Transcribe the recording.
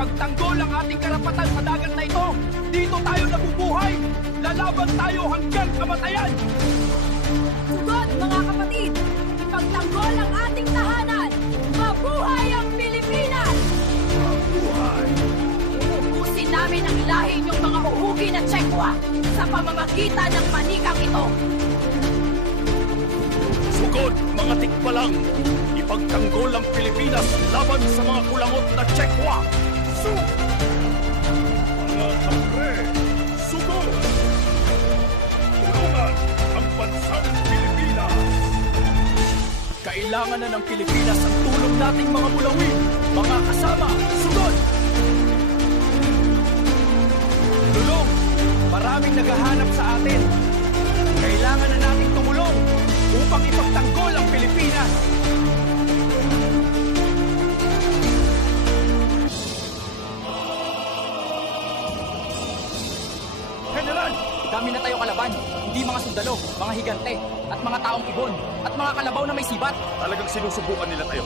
Ipagtanggol ang ating karapatan sa dagat na ito. Dito tayo nabubuhay. Lalaban tayo hanggang kamatayan. Sugod, mga kapatid! Ipagtanggol ang ating tahanan! Mabuhay ang Pilipinas! Mabuhay! Uubusin namin ang ilahi niyong mga uhugi na Tsekwa sa pamamagitan ng manikang ito! Sugod, mga tikbalang! Ipagtanggol ang Pilipinas laban sa mga kulangot na Tsekwa! Mga kapre, sugod! Tulungan ang bansang Pilipinas! Kailangan na ng Pilipinas ang tulong nating mga mulawin! Mga kasama, sugod! Tulong! Maraming naghahanap sa atin! Kailangan na nating tumulong upang ipagtanggol ang Pilipinas! General! Dami na tayo kalaban. Hindi mga sundalo, mga higante, at mga taong ibon, at mga kalabaw na may sibat. Talagang sinusubukan nila tayo.